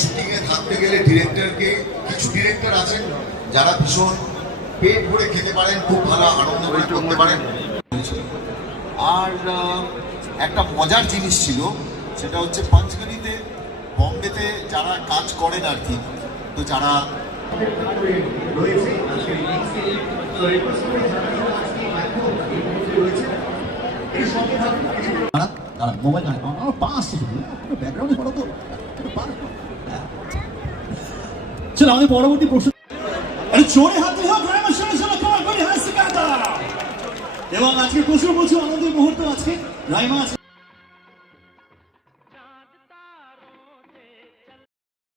শুটিংয়ে থাকতে গেলে ডিরেক্টরকে, কিছু ডিরেক্টর আছেন যারা ভীষণ পেট ভরে খেতে পারেন, খুব ভালো আনন্দ করে করতে পারেন। আর একটা মজার জিনিস ছিল, সেটা হচ্ছে পাঞ্চগনিতে, বম্বেতে যারা কাজ করেন আর কি, তো যারা মোবাইল আমার পাস ব্যাকগ্রাউন্ডে পড়ো তো। চলো আমাদের পরবর্তী প্রশ্ন। আরে জোরে হাতে হোক রাইমা শোনা কমার করে হাসি কাটা। এবং আজকে প্রচুর আনন্দের মুহূর্ত আছে। রাইমা আজকে